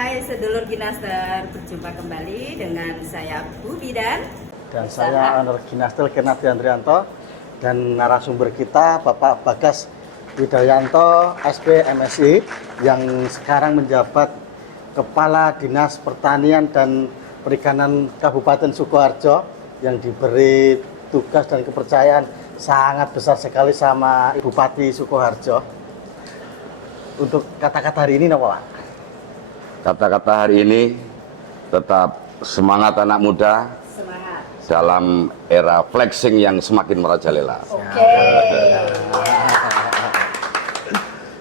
Hai sedulur Ginaster, berjumpa kembali dengan saya Bu Bidan dan saya Honor Ginastel Kennedy Andrianto dan narasumber kita Bapak Bagas Widayanto SP MSI yang sekarang menjabat Kepala Dinas Pertanian dan Perikanan Kabupaten Sukoharjo yang diberi tugas dan kepercayaan sangat besar sekali sama Bupati Sukoharjo. Untuk kata-kata hari ini apa Pak? Kata-kata hari ini tetap semangat anak muda, semangat dalam era flexing yang semakin merajalela. Oke.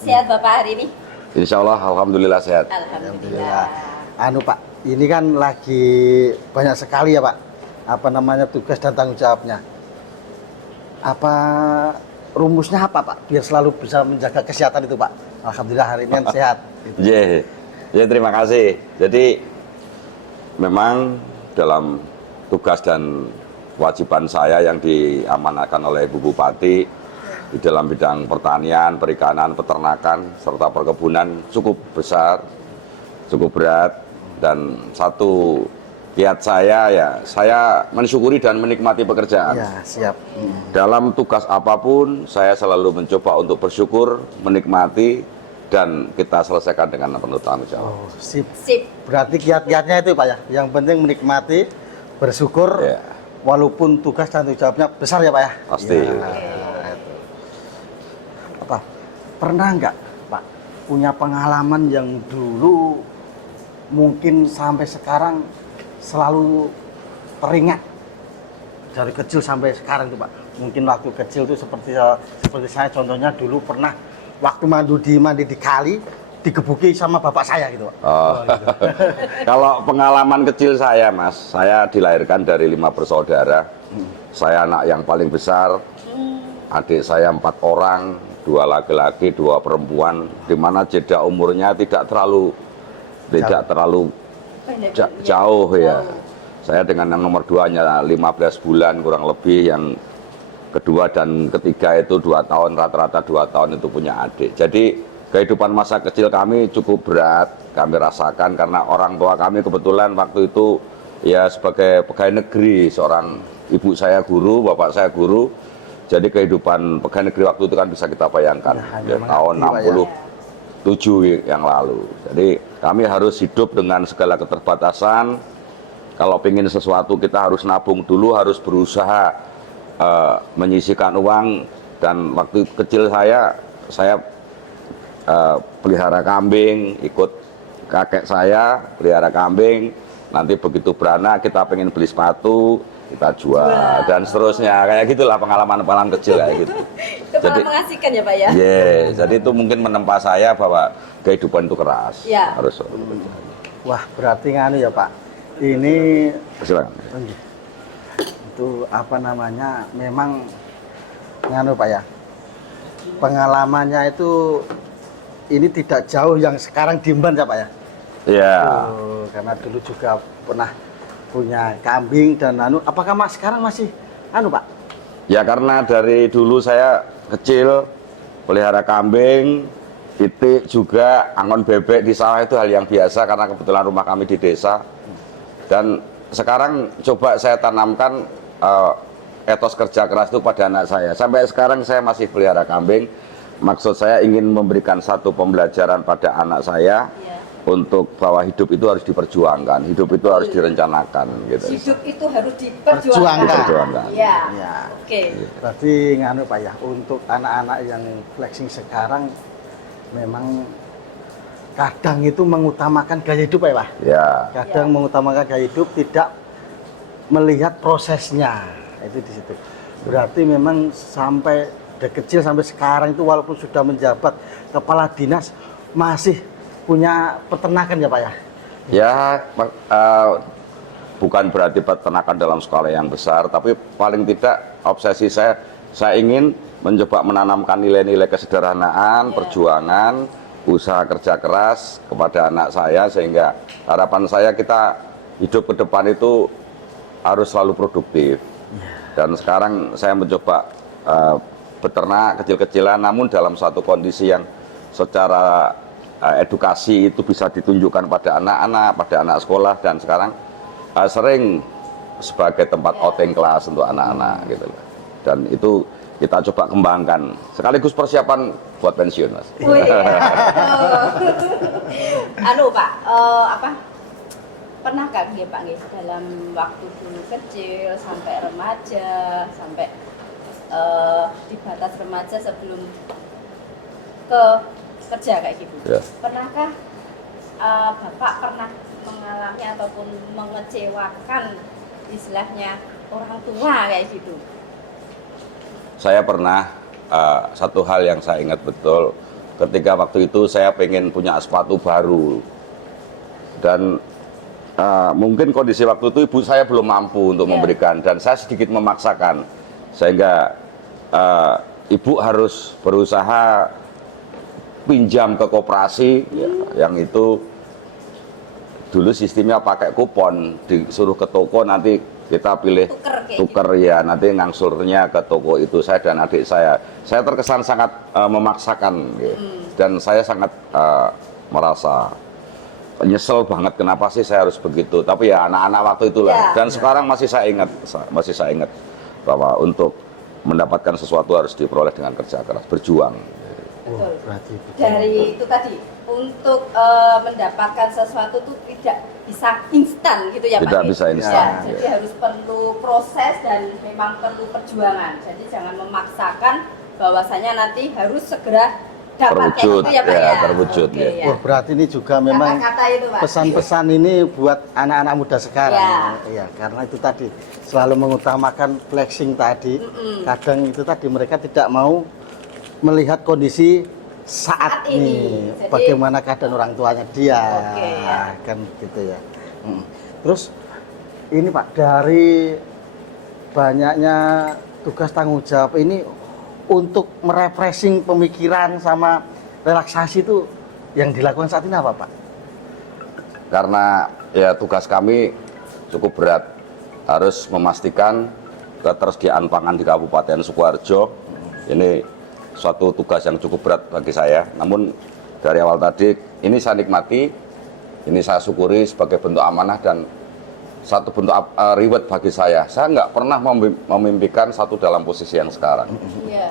Sehat Bapak hari ini? Insya Allah, alhamdulillah sehat. Alhamdulillah. Anu Pak, ini kan lagi banyak sekali ya Pak, tugas dan tanggung jawabnya. Apa rumusnya apa Pak, biar selalu bisa menjaga kesehatan itu Pak? Alhamdulillah hari ini kan sehat. Ya, terima kasih. Jadi memang dalam tugas dan kewajiban saya yang diamanahkan oleh Bu Bupati di dalam bidang pertanian, perikanan, peternakan, serta perkebunan cukup besar, cukup berat, dan satu kiat saya mensyukuri dan menikmati pekerjaan. Ya, siap. Dalam tugas apapun, saya selalu mencoba untuk bersyukur, menikmati, dan kita selesaikan dengan penuh tanggung jawab. Oh, sip. Sip. Berarti kiat-kiatnya itu Pak ya, yang penting menikmati, bersyukur, Ya. walaupun tugas dan tanggung jawabnya besar ya Pak ya? Pasti. Ya, itu. Apa, pernah nggak Pak punya pengalaman yang dulu mungkin sampai sekarang selalu teringat dari kecil sampai sekarang tuh Pak? Mungkin waktu kecil tuh seperti saya contohnya dulu pernah waktu mandi di kali digebuki sama bapak saya gitu Pak. Oh. Gitu. Kalau pengalaman kecil saya, Mas, saya dilahirkan dari 5 bersaudara. Saya anak yang paling besar. Adik saya 4 orang, 2 laki-laki, 2 perempuan, di mana jeda umurnya tidak terlalu jauh ya. Saya dengan yang nomor 2 hanya 15 bulan kurang lebih, yang kedua dan ketiga itu 2 tahun, rata-rata 2 tahun itu punya adik. Jadi kehidupan masa kecil kami cukup berat, kami rasakan karena orang tua kami kebetulan waktu itu ya sebagai pegawai negeri, seorang ibu saya guru, bapak saya guru. Jadi kehidupan pegawai negeri waktu itu kan bisa kita bayangkan, ya, tahun 67 yang lalu. Jadi kami harus hidup dengan segala keterbatasan. Kalau ingin sesuatu kita harus nabung dulu, harus berusaha menyisihkan uang. Dan waktu kecil saya pelihara kambing, ikut kakek saya pelihara kambing. Nanti begitu beranak kita pengen beli sepatu, kita jual dan seterusnya, kayak gitulah pengalaman kecil kayak gitu. Itu malah mengasihkan ya Pak ya? Jadi itu mungkin menempa saya bahwa kehidupan itu keras. Ya. Harus. Wah, berarti nganu ya Pak. Ini Silakan. itu memang nganu Pak ya, pengalamannya itu ini tidak jauh yang sekarang diemban ya Pak ya? Iya. Karena dulu juga pernah punya kambing dan apakah Mas sekarang masih Pak? Ya karena dari dulu saya kecil pelihara kambing, pitik juga, angon bebek di sawah itu hal yang biasa karena kebetulan rumah kami di desa. Dan sekarang coba saya tanamkan etos kerja keras itu pada anak saya. Sampai sekarang saya masih pelihara kambing. Maksud saya ingin memberikan satu pembelajaran pada anak saya untuk bahwa hidup itu harus diperjuangkan, hidup itu harus direncanakan. Gitu. Hidup itu harus diperjuangkan. Ya. Oke. Berarti nganu Pak ya, untuk anak-anak yang flexing sekarang memang kadang itu mengutamakan gaya hidup ya Pak? Ya. Kadang mengutamakan gaya hidup, tidak melihat prosesnya, itu di situ. Berarti memang sampai dari kecil sampai sekarang itu walaupun sudah menjabat kepala dinas masih punya peternakan ya Pak ya? Ya, bukan berarti peternakan dalam skala yang besar, tapi paling tidak obsesi saya ingin mencoba menanamkan nilai-nilai kesederhanaan, perjuangan, usaha kerja keras kepada anak saya, sehingga harapan saya kita hidup ke depan itu harus selalu produktif. Dan sekarang saya mencoba beternak kecil-kecilan, namun dalam satu kondisi yang secara edukasi itu bisa ditunjukkan pada anak-anak, pada anak sekolah, dan sekarang sering sebagai tempat outing kelas untuk anak-anak gitu loh. Dan itu kita coba kembangkan sekaligus persiapan buat pensiun, Mas. Oh, iya. Pak, pernah nggak Pak dalam waktu dulu kecil sampai remaja, sampai di batas remaja sebelum ke kerja kayak gitu, pernahkah Bapak pernah mengalami ataupun mengecewakan istilahnya orang tua kayak gitu? Saya pernah, satu hal yang saya ingat betul, ketika waktu itu saya pengen punya sepatu baru, dan mungkin kondisi waktu itu ibu saya belum mampu untuk memberikan, dan saya sedikit memaksakan, sehingga ibu harus berusaha pinjam ke koperasi, yang itu dulu sistemnya pakai kupon, disuruh ke toko, nanti kita pilih tuker gitu. Ya, nanti ngangsurnya ke toko itu. Saya dan adik saya terkesan sangat memaksakan, gitu. Dan saya sangat merasa nyesel banget, kenapa sih saya harus begitu. Tapi ya anak-anak waktu itulah, dan sekarang masih saya ingat bahwa untuk mendapatkan sesuatu harus diperoleh dengan kerja keras, berjuang. Betul. Dari itu tadi, untuk mendapatkan sesuatu itu tidak bisa instan gitu ya Pak? Tidak bisa instan. Jadi harus perlu proses dan memang perlu perjuangan. Jadi jangan memaksakan bahwasanya nanti harus segera dapat terwujud, gitu ya Pak ya? Terwujud. Okay, Wah, berarti ini juga memang pesan-pesan ini buat anak-anak muda sekarang. Iya, karena itu tadi selalu mengutamakan flexing tadi. Kadang itu tadi mereka tidak mau melihat kondisi saat ini. Jadi, bagaimana keadaan orang tuanya dia. Kan gitu ya. Terus ini Pak, dari banyaknya tugas tanggung jawab ini untuk merefreshing pemikiran sama relaksasi itu yang dilakukan saat ini apa Pak? Karena ya tugas kami cukup berat, harus memastikan ketersediaan pangan di Kabupaten Sukoharjo. Ini suatu tugas yang cukup berat bagi saya. Namun dari awal tadi ini saya nikmati, ini saya syukuri sebagai bentuk amanah dan satu bentuk reward bagi saya. Saya nggak pernah memimpikan satu dalam posisi yang sekarang.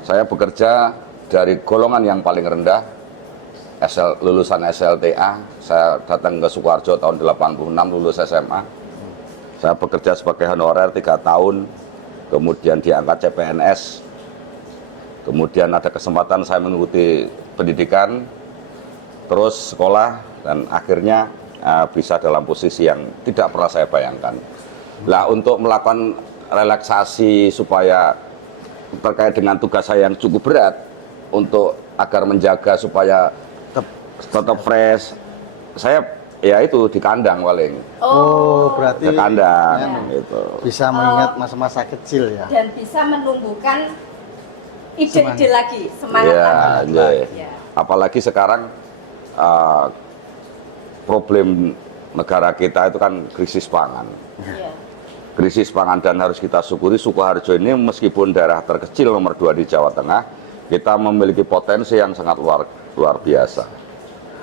Saya bekerja dari golongan yang paling rendah, lulusan SLTA. Saya datang ke Sukoharjo tahun 86, lulus SMA. Saya bekerja sebagai honorer 3 tahun, kemudian diangkat CPNS. Kemudian ada kesempatan saya mengikuti pendidikan, terus sekolah, dan akhirnya bisa dalam posisi yang tidak pernah saya bayangkan. Nah, untuk melakukan relaksasi supaya terkait dengan tugas saya yang cukup berat, untuk agar menjaga supaya tetap fresh, saya ya itu di kandang paling. Berarti di kandang gitu. Bisa mengingat masa-masa kecil ya. Dan bisa menumbuhkan ide-ide lagi, semangat lagi. Apalagi sekarang problem negara kita itu kan krisis pangan. Krisis pangan, dan harus kita syukuri Sukoharjo ini meskipun daerah terkecil nomor 2 di Jawa Tengah, kita memiliki potensi yang sangat luar biasa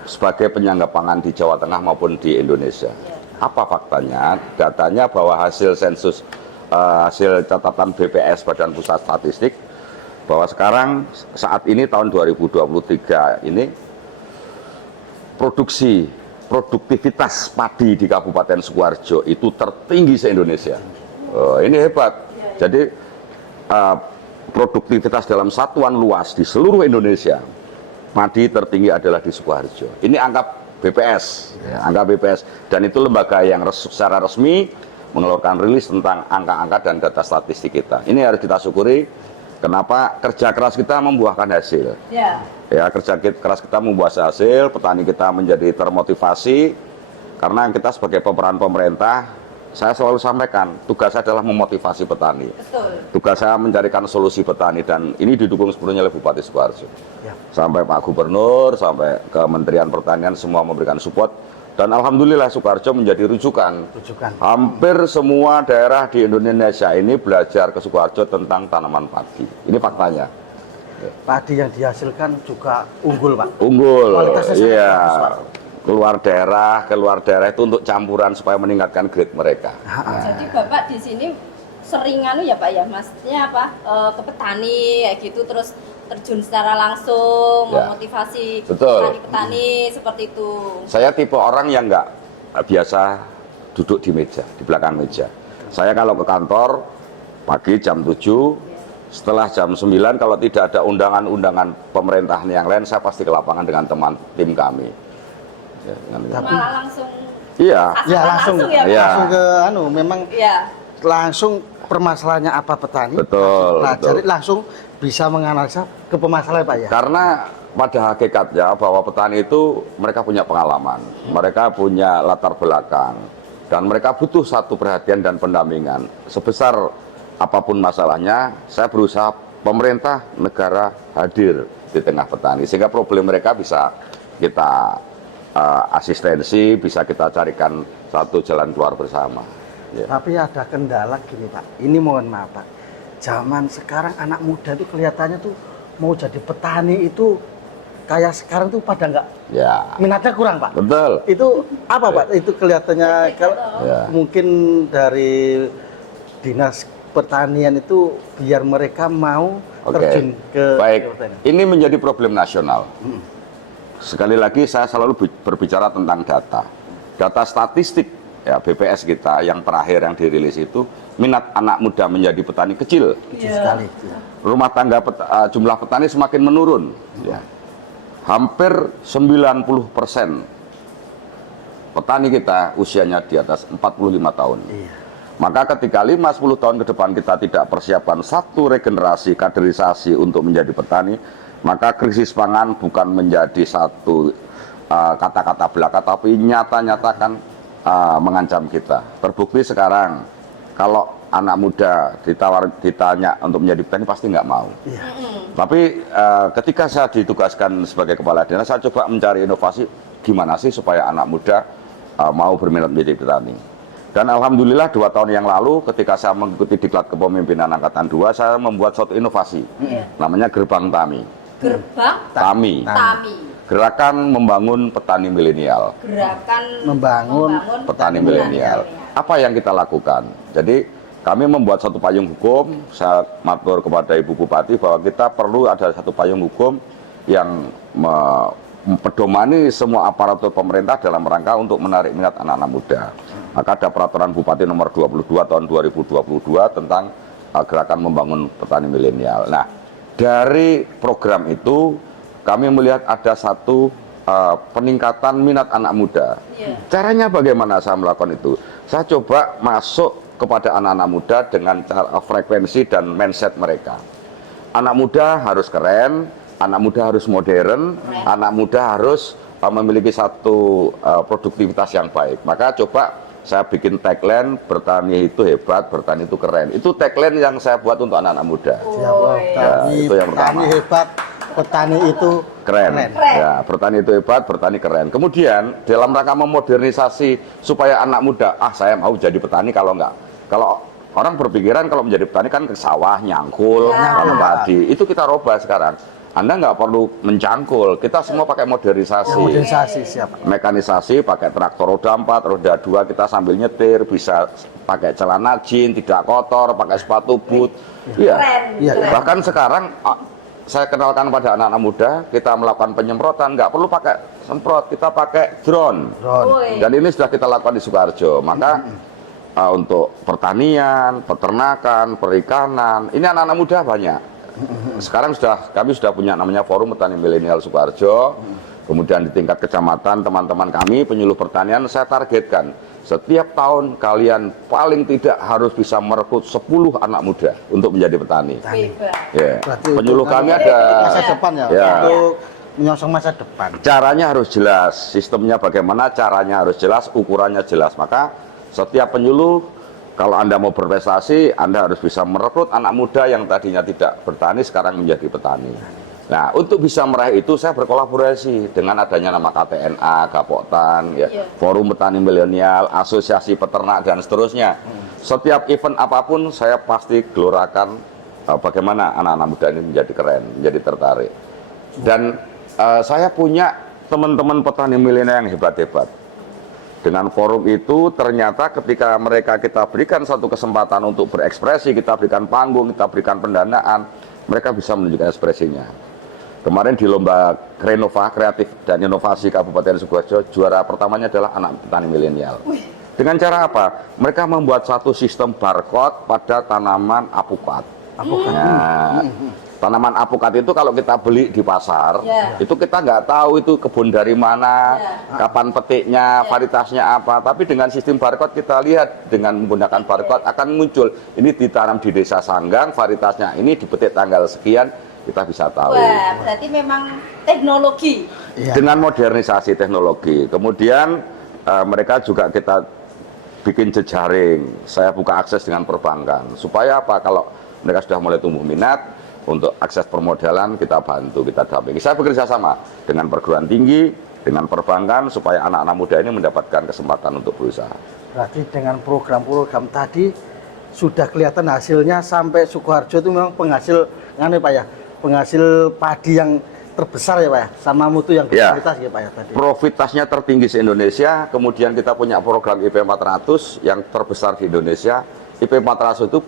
sebagai penyangga pangan di Jawa Tengah maupun di Indonesia. Apa faktanya? Datanya bahwa hasil sensus, hasil catatan BPS Badan Pusat Statistik, bahwa sekarang saat ini tahun 2023 ini produktivitas padi di Kabupaten Sukoharjo itu tertinggi se-Indonesia. Ini hebat. Jadi produktivitas dalam satuan luas di seluruh Indonesia, padi tertinggi adalah di Sukoharjo. Ini angka BPS, angka BPS, dan itu lembaga yang secara resmi mengeluarkan rilis tentang angka-angka dan data statistik kita. Ini harus kita syukuri. Kenapa? Kerja keras kita membuahkan hasil. Ya, kerja keras kita membuahkan hasil, petani kita menjadi termotivasi. Karena kita sebagai pemeran pemerintah, saya selalu sampaikan, tugas saya adalah memotivasi petani. Tugas saya mencarikan solusi petani, dan ini didukung sepenuhnya oleh Bupati Sukoharjo. Sampai Pak Gubernur, sampai Kementerian Pertanian, semua memberikan support. Dan alhamdulillah Sukoharjo menjadi rujukan. Hampir semua daerah di Indonesia ini belajar ke Sukoharjo tentang tanaman padi. Ini faktanya. padi yang dihasilkan juga unggul, Pak. Unggul, Kualitasnya sangat iya. bagus, Pak. Keluar daerah itu untuk campuran supaya meningkatkan grade mereka. Jadi Bapak di sini sering ya Pak ya, maksudnya apa, ke petani kayak gitu, terus terjun secara langsung, Ya. memotivasi Betul. petani-petani seperti itu. Saya tipe orang yang nggak biasa duduk di meja, di belakang meja. Saya kalau ke kantor pagi jam 7, setelah jam 9 kalau tidak ada undangan-undangan pemerintahan yang lain, saya pasti ke lapangan dengan teman tim kami. Ya, Malah langsung iya, Ya langsung, ya, Pak? Iya. langsung ke memang Iya. langsung permasalahannya apa petani. Betul, Pelajari betul. langsung bisa menganalisa ke permasalahan, Pak ya. Karena pada hakikatnya bahwa petani itu mereka punya pengalaman, mereka punya latar belakang, dan mereka butuh satu perhatian dan pendampingan. Sebesar apapun masalahnya, saya berusaha pemerintah, negara hadir di tengah petani, sehingga problem mereka bisa kita asistensi, bisa kita carikan satu jalan keluar bersama. Ya. Tapi ada kendala gini, Pak. Ini mohon maaf, Pak. Zaman sekarang anak muda itu kelihatannya tuh mau jadi petani itu kayak sekarang tuh pada nggak Ya, minatnya kurang, Pak. betul. Itu apa, Pak? Itu kelihatannya kalau Ya. mungkin dari dinas pertanian itu biar mereka mau Oke, terjun ke baik. pertanian. Ini menjadi problem nasional. Sekali lagi saya selalu berbicara tentang data. Data statistik ya BPS kita yang terakhir yang dirilis itu minat anak muda menjadi petani kecil. Kecil sekali. Rumah tangga jumlah petani semakin menurun. Ya. Hampir 90% petani kita usianya di atas 45 tahun. Iya. Maka ketika 5-10 tahun ke depan kita tidak persiapkan satu regenerasi, kaderisasi untuk menjadi petani, maka krisis pangan bukan menjadi satu kata-kata belaka, tapi nyata-nyata kan mengancam kita. Terbukti sekarang, kalau anak muda ditanya untuk menjadi petani pasti nggak mau. Iya. Tapi ketika saya ditugaskan sebagai kepala dinas, saya coba mencari inovasi gimana sih supaya anak muda mau berminat menjadi petani. Dan alhamdulillah 2 tahun yang lalu ketika saya mengikuti diklat kepemimpinan Angkatan 2, saya membuat suatu inovasi, namanya Gerbang Tami. Gerbang Tami, Tami. Gerakan Membangun Petani Milenial. Gerakan Membangun Petani milenial. Apa yang kita lakukan? Jadi kami membuat satu payung hukum. Saya matur kepada Ibu Bupati bahwa kita perlu ada satu payung hukum yang mempedomani semua aparatur pemerintah dalam rangka untuk menarik minat anak-anak muda. Maka ada peraturan Bupati nomor 22 tahun 2022 tentang gerakan membangun petani milenial. Nah, dari program itu kami melihat ada satu peningkatan minat anak muda. Iya. Caranya bagaimana saya melakukan itu? Saya coba masuk kepada anak-anak muda dengan cara frekuensi dan mindset mereka. Anak muda harus keren, anak muda harus modern, anak muda harus memiliki satu produktivitas yang baik. Maka coba saya bikin tagline, bertani itu hebat, bertani itu keren. Itu tagline yang saya buat untuk anak-anak muda. Siap, oh, Ya, itu yang petani pertama. hebat, petani itu Keren. Keren. Ya, bertani itu hebat, bertani keren. Kemudian dalam rangka memodernisasi supaya anak muda, saya mau jadi petani kalau enggak. Kalau orang berpikiran kalau menjadi petani kan ke sawah, nyangkul, tanam padi. Itu kita rubah sekarang. Anda nggak perlu mencangkul, kita semua pakai modernisasi. modernisasi siapa? Mekanisasi, pakai traktor roda 4, roda 2, kita sambil nyetir, bisa pakai celana jeans, tidak kotor, pakai sepatu boot. Iya. Keren. Iya, keren. Bahkan sekarang saya kenalkan pada anak-anak muda, kita melakukan penyemprotan, nggak perlu pakai semprot, kita pakai drone. Drone. Woi. Dan ini sudah kita lakukan di Sukoharjo. Maka untuk pertanian, peternakan, perikanan, ini anak-anak muda banyak. Sekarang kami sudah punya namanya Forum Petani Milenial Sukoharjo. Kemudian di tingkat kecamatan, teman-teman kami penyuluh pertanian, saya targetkan setiap tahun kalian paling tidak harus bisa merekrut 10 anak muda untuk menjadi petani. Bebas. Ya. Berarti Penyuluh untuk kami ada masa depan ya, Ya. untuk menyongsong masa depan. caranya harus jelas, sistemnya bagaimana, caranya harus jelas, ukurannya jelas. Maka setiap penyuluh, kalau Anda mau berprestasi, Anda harus bisa merekrut anak muda yang tadinya tidak bertani, sekarang menjadi petani. Nah, untuk bisa meraih itu, saya berkolaborasi dengan adanya nama KTNA, Gapoktan, ya, Iya. Forum Petani Milenial, Asosiasi Peternak, dan seterusnya. Setiap event apapun, saya pasti gelorakan bagaimana anak-anak muda ini menjadi keren, menjadi tertarik. Dan saya punya teman-teman petani milenial yang hebat-hebat. Dengan forum itu ternyata ketika mereka kita berikan satu kesempatan untuk berekspresi, kita berikan panggung, kita berikan pendanaan, mereka bisa menunjukkan ekspresinya. Kemarin di lomba Renova Kreatif dan Inovasi Kabupaten Sukoharjo, juara pertamanya adalah anak petani milenial. Dengan cara apa? Mereka membuat satu sistem barcode pada tanaman apukat. Nah, tanaman apukat itu kalau kita beli di pasar, itu kita nggak tahu itu kebun dari mana, kapan petiknya, varietasnya apa. Tapi dengan sistem barcode kita lihat, dengan menggunakan barcode akan muncul ini ditanam di desa Sanggang, varietasnya ini dipetik tanggal sekian, kita bisa tahu. Wah, berarti memang teknologi. Dengan modernisasi teknologi. Kemudian mereka juga kita bikin jejaring. Saya buka akses dengan perbankan. Supaya apa? Kalau mereka sudah mulai tumbuh minat, untuk akses permodalan kita bantu, kita dampingi. Saya bekerja sama dengan perguruan tinggi, dengan perbankan, supaya anak-anak muda ini mendapatkan kesempatan untuk berusaha. Berarti dengan program-program tadi sudah kelihatan hasilnya sampai Sukoharjo itu memang penghasil, Pak ya, penghasil padi yang terbesar ya Pak ya, sama mutu yang berkualitas ya Pak ya tadi. Profitasnya tertinggi se-Indonesia, kemudian kita punya program IP 400 yang terbesar di Indonesia. IP 400 itu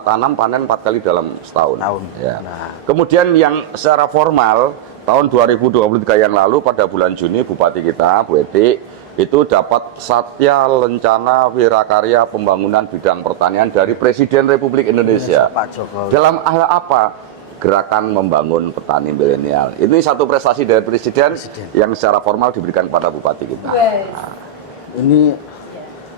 tanam panen 4 kali dalam setahun. Ya. Nah. Kemudian yang secara formal tahun 2023 yang lalu pada bulan Juni Bupati kita Bu Eti itu dapat Satya Lencana Wirakarya Pembangunan Bidang Pertanian dari Presiden Republik Indonesia. Pak Jokowi. Dalam hal apa? Gerakan membangun petani milenial. Ini satu prestasi dari Presiden yang secara formal diberikan kepada Bupati kita. Nah, ini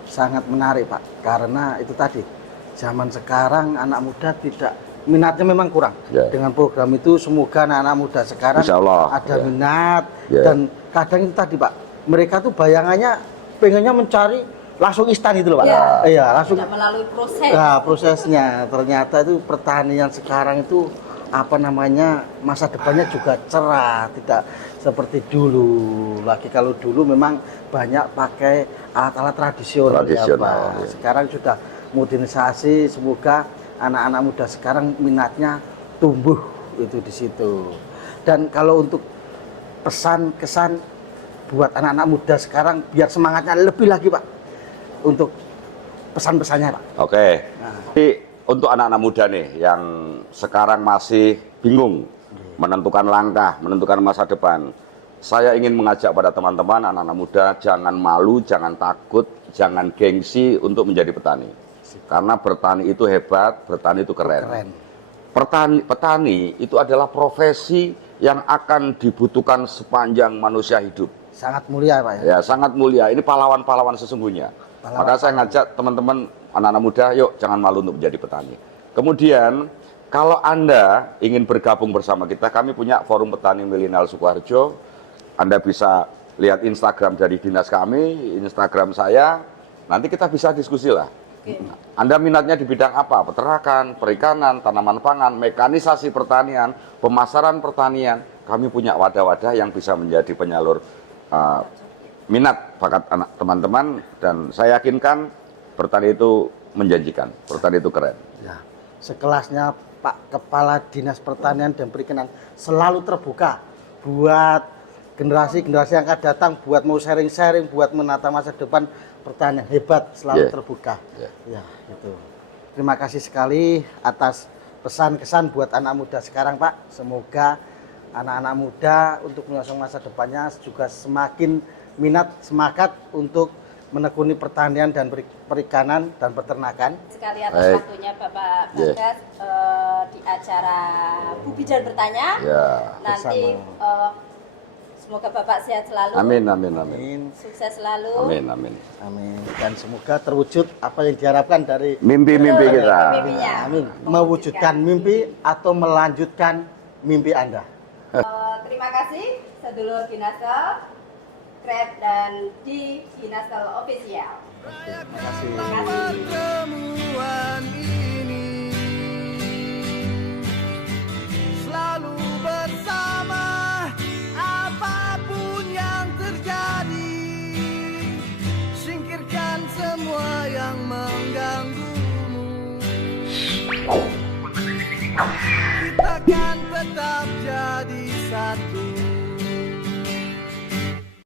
sangat menarik Pak, karena itu tadi zaman sekarang anak muda tidak, minatnya memang kurang. Dengan program itu semoga anak-anak muda sekarang ada minat. Dan kadang itu tadi Pak, mereka tuh bayangannya pengennya mencari langsung instan itu loh Pak. Iya, langsung tidak melalui proses. Nah, prosesnya ternyata itu pertanian sekarang itu apa namanya, masa depannya juga cerah, tidak seperti dulu lagi. Kalau dulu memang banyak pakai alat-alat tradisional, ya Pak. Sekarang sudah modernisasi, semoga anak-anak muda sekarang minatnya tumbuh itu di situ. Dan kalau untuk pesan kesan buat anak-anak muda sekarang biar semangatnya lebih lagi Pak, untuk pesan-pesannya Pak. Oke. Jadi untuk anak-anak muda nih yang sekarang masih bingung menentukan langkah, menentukan masa depan, saya ingin mengajak pada teman-teman anak-anak muda jangan malu, jangan takut, jangan gengsi untuk menjadi petani. Karena bertani itu hebat, bertani itu keren. Petani itu adalah profesi yang akan dibutuhkan sepanjang manusia hidup. Sangat mulia Pak ya. Ya, sangat mulia. Ini pahlawan-pahlawan sesungguhnya. Maka saya ngajak teman-teman anak-anak muda, yuk jangan malu untuk menjadi petani. Kemudian kalau Anda ingin bergabung bersama kita, kami punya Forum Petani Milenial Sukoharjo. Anda bisa lihat Instagram dari dinas kami, Instagram saya. Nanti kita bisa diskusi lah. Anda minatnya di bidang apa? Peternakan, perikanan, tanaman pangan, mekanisasi pertanian, pemasaran pertanian. Kami punya wadah-wadah yang bisa menjadi penyalur minat bakat anak teman-teman, dan saya yakinkan bertani itu menjanjikan, bertani itu keren. Ya, sekelasnya Pak Kepala Dinas Pertanian dan Perikanan selalu terbuka buat generasi-generasi yang akan datang, buat mau sharing-sharing, buat menata masa depan pertanian, hebat, selalu terbuka. Ya, itu. Terima kasih sekali atas pesan-kesan buat anak muda sekarang Pak. Semoga anak-anak muda untuk menyosong masa depannya juga semakin minat, semangat untuk menekuni pertanian dan perikanan dan peternakan. Sekali atas waktunya Bapak Bagas di acara Bu Bidan Bertanya. Nanti semoga Bapak sehat selalu. Amin, amin, amin. Sukses selalu. Amin, amin. Amin. Dan semoga terwujud apa yang diharapkan dari mimpi-mimpi kita. Amin. Mewujudkan mimpi atau melanjutkan mimpi Anda. Terima kasih sedulur Ginastal, Kret dan di Ginastal Official. Terima kasih. Pertemuan ini selalu bersama apapun yang terjadi, singkirkan semua yang mengganggumu.